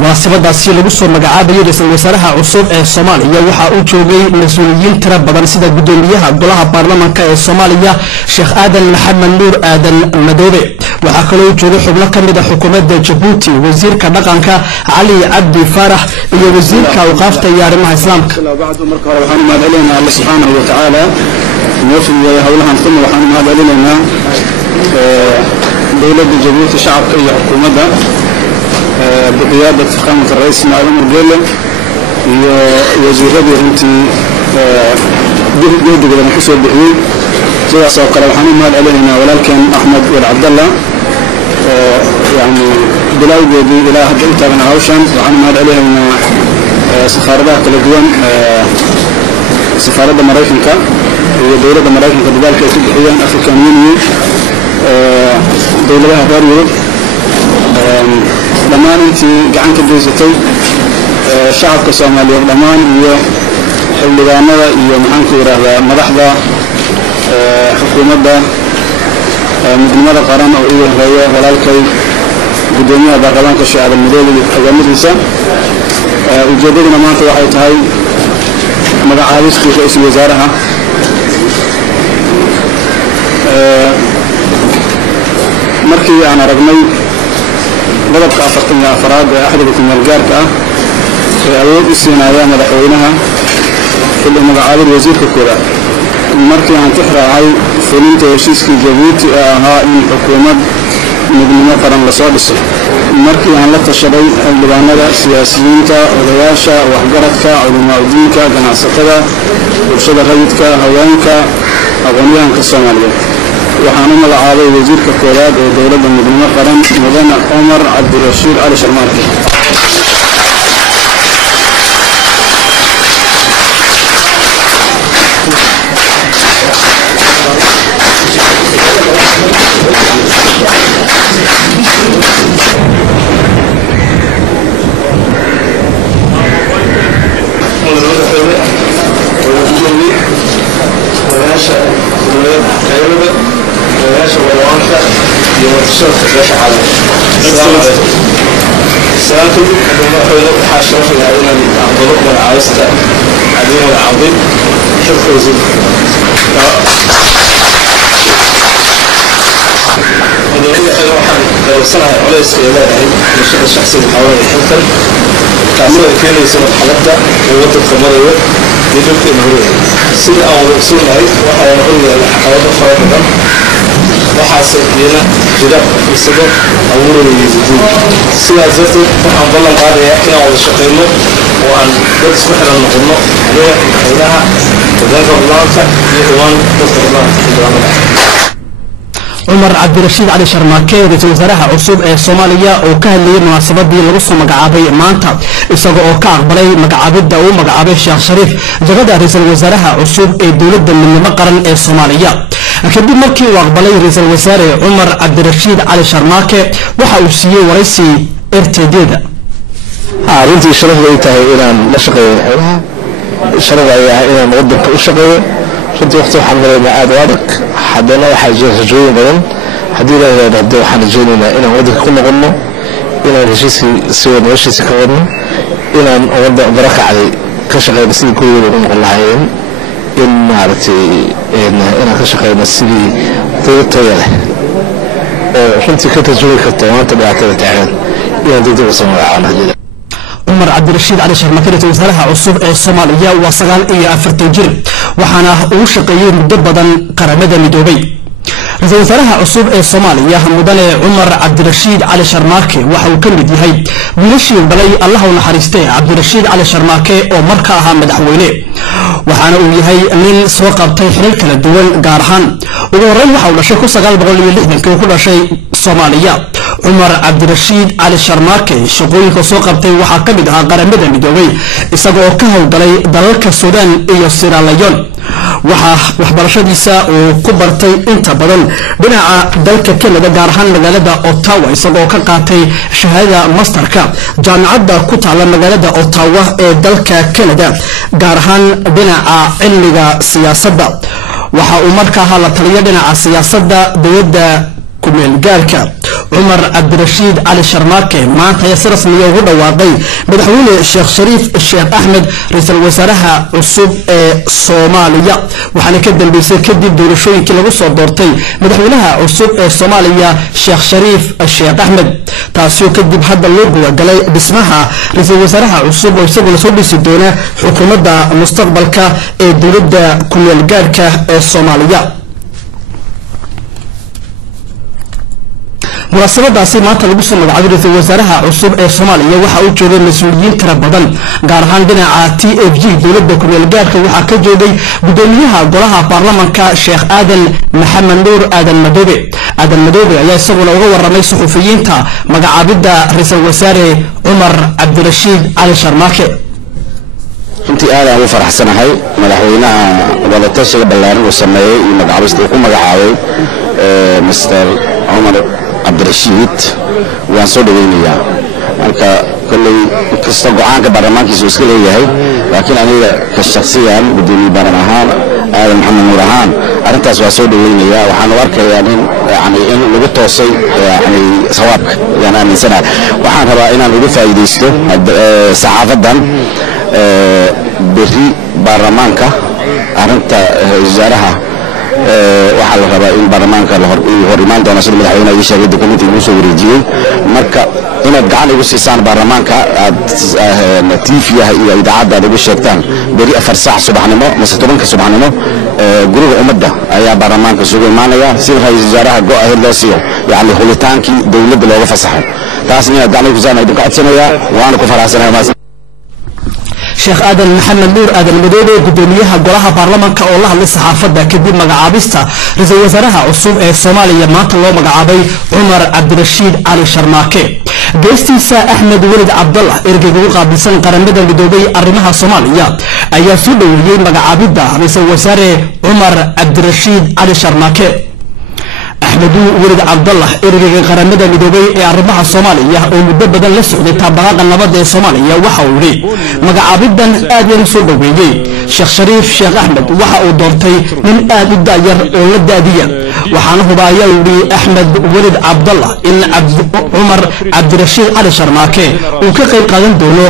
munaasabadaasi lagu soo magacaabayo ra'iisul wasaaraha cusub ee Soomaaliya waxa uu joogay mas'uuliyiin tira badan sida gudoomiyaha golaha baarlamaanka ee Soomaaliya Sheekh Aadan Maxamed Nuur Aadan Madoobe waxa kale oo joogay xubno kamid ah xukuumadda Djibouti wasiirka dhaqanka Ali Abdi Farah iyo wasiirka awqaafta iyo arrimaha islaamka marka hore waxaan mahadcelinaynaa Allah subhanahu wa ta'ala نوفي هؤلاء ثم وحنا هذا لنا دولة جيبوتي شعب أي حكومة بقيادة فخامة الرئيس معلوم الجلة وزير ربي أنتي جهد قدر نحسه بحوي زي سوق الوحنا هذا لنا ولكن أحمد والعبد الله يعني بلاي بيدي إلى هذا تابعنا هوشان وحنا هذا لنا سفارة كالدوان سفارة مريكا ودولة مريكا كذلك تبحيان أفريكان يونيون دولة هاريو لما أنت قاعد كدوزتي شعب كصومالي لمان اللي جانا يومحن كورة مرحبا حكومة مدينة قرن أو إيه هي ولكن بدنيا بقلان كشعب المدينة الجمهورية وجدنا ما في واحد هاي مقعدس في رئيس الوزراء مركي أنا رقمي ضرب كأفرقني أفراد أحدكم الجاركة أود السيناء مدحوينها كل مقعد الوزير ككورة مركي عن تحرى عي فلين توشيس في جيبوتي ها إن حكومة مدينة قرن لصادس مركي عن لطة شبي اللبانة سياسيين تا وغياشا وحقرتك علماء دينك جناستك ورشد غيتك هوانك أغنيان كالصومالية وحانو ملعابي وزير ككولاد ودولة المدينة قرن مدن عمر عبد الرشيد علي شرماركي سألتم حاشرة في هذا الضرب والعائسة عديم العظيم شرف وزير ودولية حلوة سنة عليس إلى الشخص الشخصي المحاولة الحلقة تعمل كان يسمى الحلقة ووضع الخمرية يجبت المهورية سنة أو رسول هاي وحاول نقول الحقوات الخرافة وحاسب لنا جداب السبب أمور الوجود سلا زرت طبعا ظل قاعدة يحكينا على الشقيمة وأن درس محنا النقطة عليها حولها وذلك الله يهوان دكتور الله عمر عبد الرشيد علي شرماكي رئيس وزراء عصوب الصومالية وكان لي مناسبة دي لغصة مقعابي مانتا إساقو أوكاق بلاي مقعابي داو مقعابي الشيخ شريف جغدا رئيس الوزراء عصوب الدولة من مقرن الصومالية كدب مركي وقبلي رئيس الوزراء عمر عبد الرشيد علي شرماكي وحاوسيه ورئيسي ارتديدا runtii sharaf ay tahay inaan la shaqeeyo xoolaha sharaf ay yahay inaan wadanka u shaqeeyo runtii waqti waxaan maleynaa aad u adag haddana waxaa jira rajooyin badan haddii la yidhaahdo waxaan rajaynaynaa inaan wadanka ku noqonno inaan heshiiskii si wada noloshiisa ka wadno inaan wadda barakacday ka shaqeyno sidii gurigeeda ugu noqon lahaayeen in maaragtay inaan ka shaqeyno sidii dowlad tooya leh oo runtii ka tarjumi karto maanta dhibaatada taagan inaan degdeg u soo magacaabno عمر عبد الرشيد علي شرماكي رئيس وزراء عصوب الصومالية وصغال إيا أفرتين جير وحانا وشقيين مدبدا قرامدا مدوبي رئيس وزراء عصوب الصومالية مدن عمر عبد الرشيد علي شرماكي وحاو كمدي هاي ويلشي بلاي الله ونحرسته عبد الرشيد علي شرماكي ومركاها مدحوينه وحانا ويهي من سوق التيحرير كلا الدول قارهان وغورين وحاو لشيكو سغال بغولي اللحن كل شيء الصومالية عمر عبد الرشيد علي شرماكي شقويك سوق التي وحا كمدها قرامدا مدوبي إساقو كهو بلاي دلالك السودان إيو السيراليون waxbarashadiisa uu ku bartay inta badan dhinaca dalka Canada gaar ahaan magaalada Ottawa isagoo ka qaatay shahaadada masterka jaamacadda ku taala magaalada Ottawa ee dalka Canada gaar ahaan dhinaca cilmiga siyaasadda waxa uu markaa la taliyo dhinaca siyaasadda dawladda ku meel gaarka cumar cabdirashiid cali sharmaake maanta ayaa si rasmiya ugu dhawaaqay madaxweyne sheekh shariif sheekh axmed ra-iisul wasaaraha cusub ee Soomaaliya waxaana ka dambeysay kadib doorashooyinkii lagu soo doortay madaxweynaha cusub ee Soomaaliya sheekh shariif sheekh axmed taasi oo kadib hadda loo gudagalay dhismaha ra-iisul wasaaraha cusub oo isagoo soo dhisi doona xukuumadda mustaqbalka ee dowladda ku meel gaarka ee Soomaaliya munaasabadaasi maanta lagu soo magacaabay ra-iisul wasaaraha cusub ee Soomaaliya waxa uu joogay mas'uuliyiin tiro badan gaar ahaan dhinaca TFG dowladda ku meel gaarka waxa ka joogay gudoomiyaha golaha baarlamaanka Sheekh Aadan Maxamed Nuur Aadan Madoobe ayaa isaguna uga waramay suxufiyiinta magacaabida ra-iisul wasaare Cumar Cabdirashiid Cali Sharmaake runtii aad aan u faraxsanahay madaxweynaha wadatashiga ballaaran uu sameeyay iyo magacaabista uu ku magacaabay Mr. Cumar Cabdirashiid waan soo dhaweynayaa marka kulli kasta go'aanka baarlamaankiisa iska leeyahay laakiin aniga ka shakhsiyan gudoomiye baarlamaan Aadan Maxamed Nuur ahaan arintaas waa soo dhaweynayaa waxaan u arkayaa in lagu toosay sawaabka yani aaminsanahay waxaan rabaa inaan uga faa'iideysto saxaafadan berri baarlamaanka arinta wasaaraha waxa la rabaa in baarlamaanka la hor imaan doono sida madaxweynaha iyo sheegay dokumenti uu soo wareejiyay marka inaad gacan ugu siisaan baarlamaanka aad TV-yaha iyo idaacadda ugu sheegtaan beri 4 saac subaxnimo mise 10 subaxnimo guriga ummadda ayaa baarlamaanka soo imaanaya sida ra'iisul wasaaraha go'aheed loo siiyo yani hulitaankii dawladda looga fasaxay taas inaad gacan ugu siisaan idin ka codsanayaa waan ku faraxsanahay Sheekh Aadan Maxamed Nuur Aadan Madoobe gudoomiyaha golaha baarlamaanka oo la hadlay saxaafadda kadib magacaabista ra-iisul wasaaraha cusub ee Soomaaliya maanta loo magacaabay Cumar Cabdirashiid Cali Sharmaake geestiisa Axmed Walid Cabdallah ergeyga ugu qaabilsan qaramada midoobay arrimaha Soomaaliya ayaa soo dhaweeyay magacaabida ra-iisul wasaare Cumar Cabdirashiid Cali Sharmaake أحمد ولد عبد الله إرجع قرمدا مدوبي أربعة صومالية ومدة بدل لسه تابعة النبض الصومالية وحولي مجا عبدا آدم صدوبي شيخ شريف شيخ أحمد وحاو دورتي من آد الداير ولد دادية وحانه بايولي أحمد ولد عبد الله إن عمر عبد الرشيد علي شرماكي وكقيل قادم دولو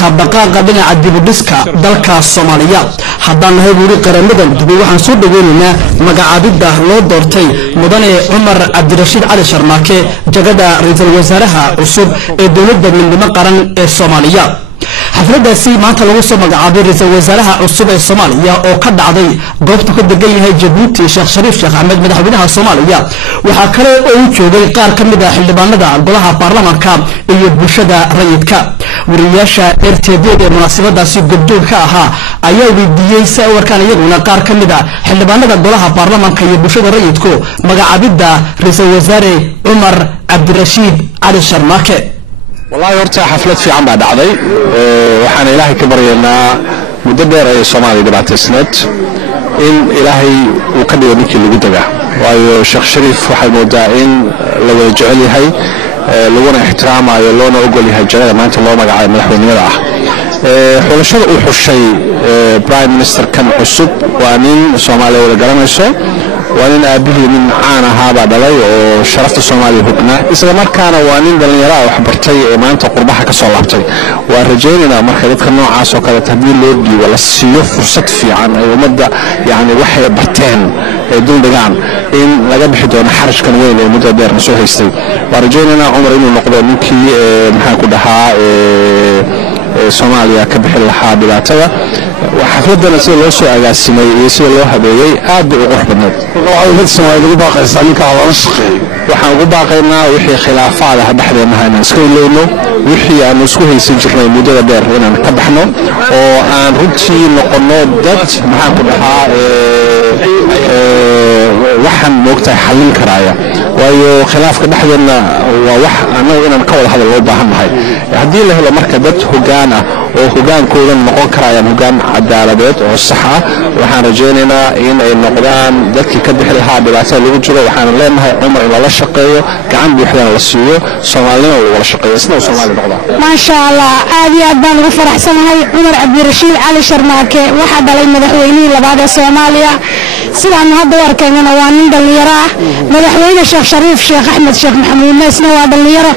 تابقا قادنا عدي بدسكا دالكا الصومالية حدان هاي قرمدا مدوبي وحان صدوبي لنا مجا عبدا لو دورتي مدن عمر عبد الرشيد علي شرماكي جغدا رئيس الوزراء عصب الدولة من مقرن الصومالية xafladaasi maanta lagu soo magacaabay ra'iisul wasaaraha cusub ee Soomaaliya oo ka dhacday goobta ku degan yahay Jabuuti Sheekh Shariif Sheekh Axmed madaxweynaha Soomaaliya waxa kale oo uu joogay qaar ka mid ah xildhibaanada golaha baarlamaanka iyo bulshada rayidka wariyaasha RTD ee munaasabadaasi guddoonka ahaa ayaa weydiiyay sawirkan iyaguna qaar ka mid ah xildhibaanada golaha baarlamaanka iyo bulshada rayidku magacaabida ra'iisul wasaare Cumar Cabdirashiid Cali Sharmaake والله horta xaflad fiican baa dhacday waxaan ilaahay ka baryaynaa muddo dheer ay Soomaaliya dhibaataysnayd in ilaahay uu ka dhigo ninkii lagu dagaa waayo Sheekh Shariif waxay moodaa in la wada jecel yahay laguna ixtiraamayo loona ogol yahay jannada maanta loo magacaabay madaxweynimada ah xulashada uu xushay prime minister kan cusub waa nin Soomaaliya wada garanayso وأنا أبيه من عانا هذا دلائي وشرفت الصومالي هكنا إذا مركانا وأنا دلنيرا وحبرتي ما أنت قربها كصلابتي ورجينا مركزك النوع عاصو كذا تهديل لودي ولا السيوف فرصت في عن ومدة يعني وحي برتين دون دجان إن لقد بحدون حرج كان وين مدة دير مسوي هيستي ورجينا عمر إنه نقدر نكي محاكو دها Soomaaliya ka bixin lahaa dhibaatada waxafladana sida loo soo agaasimay iyo sida loo habeeyay aad u qurux badneed waxaan Soomaaliya ugu baaqaysaa ninka wada shaqeey waxaan ugu baaqaynaa wixii khilaafaad ah dhexdeena inaan iska ilowno wixii aan isku haysan jirnay muddada dheer inaan ka baxno oo aan runtii noqono dad maxaan ku dhahaa waxaan moogtahay xallin karaaya waayo khilaafka dhexdeena waa wax anagu inaan ka wada hadal loo baahan nahay haddii la helo marka dad hoggaan ah oo hogaankooda noqon karayaan hogaan cadaaladeed oo sax ah waxaan rajaynaynaa in ay noqdaan dadkii ka bixi lahaa dhibaatada lagu jiro waxaan leenahay Cumar in la shaqeeyo gacan buuxdana la siiyo Soomaalina wada shaqeeyo isna Soomaali noqdo ma sha Allah aad iyo aad baan ugu faraxsanahay Cumar Cabdirashiid Cali Sharmaake waxa dhalay madaxweynihii labaad ee Soomaaliya sidaan hadda warkaynana waa nin dhalinyaro ah madaxweyne Sheekh Shariif Sheekh Axmed Sheekh Maxamuud isna waa dhalinyaro